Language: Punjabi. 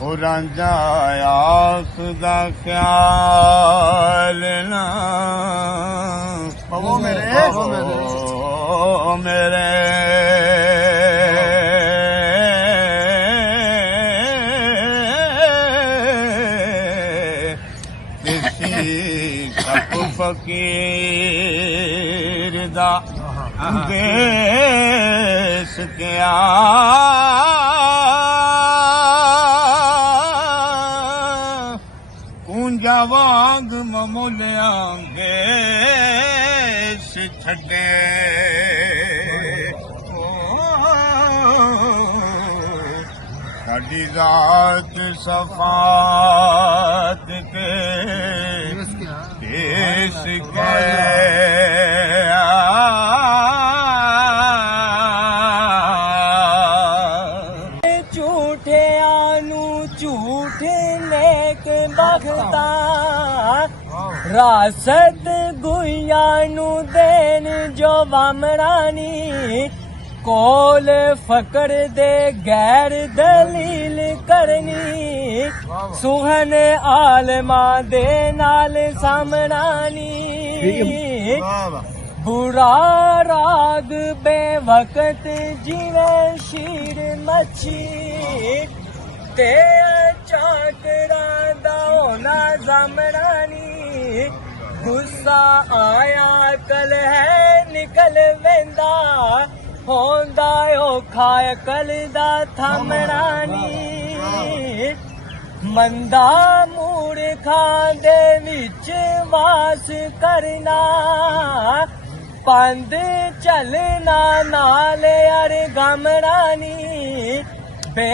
ਉਹ ਰਾਂਝਾ ਆਸ ਦਾ ਖਿਆਲ ਨਾ ਪਵੋ ਮੇਰੇ ਕਿਸੀ ਕੱਪ ਫਕੀਰ ਦਾ ਦੇਸ ਕਿਆ ਉਂਝਾ ਵਾਂਗ ਮਮੋਲਿਆਂਗੇ ਛੱਡੇ ਸਾਡੀ ਜ਼ਾਤ ਸਫਾਤ ਕੇ ਦੇਸ ਕੇ ਝੂਠਿਆਂ ਨੂੰ ਝੂਠ ਨੇਕ ਬਖਤਾ ਰਾਸਤ ਗੁਈਆਂ ਨੂੰ ਦੇਣ ਜੋ ਵਾਮਰਾਨੀ ਕੋਲ ਫਕਰ ਦੇ ਗੈਰ ਦਲੀਲ ਕਰਨੀ ਸੁਹਨ ਆਲਮਾਂ ਦੇ ਨਾਲ ਸਾਹਮਣਾਨੀ बुरा राग बेवक्त जीवे शीर मच्छी ते चाकरा दा होना जमनानी गुस्सा आया कल है निकल वेंदा होंदा औखा कल दा थमनानी मंदा मूर्खां दे विच वास करना पंध चलना नाल अर गमरानी बे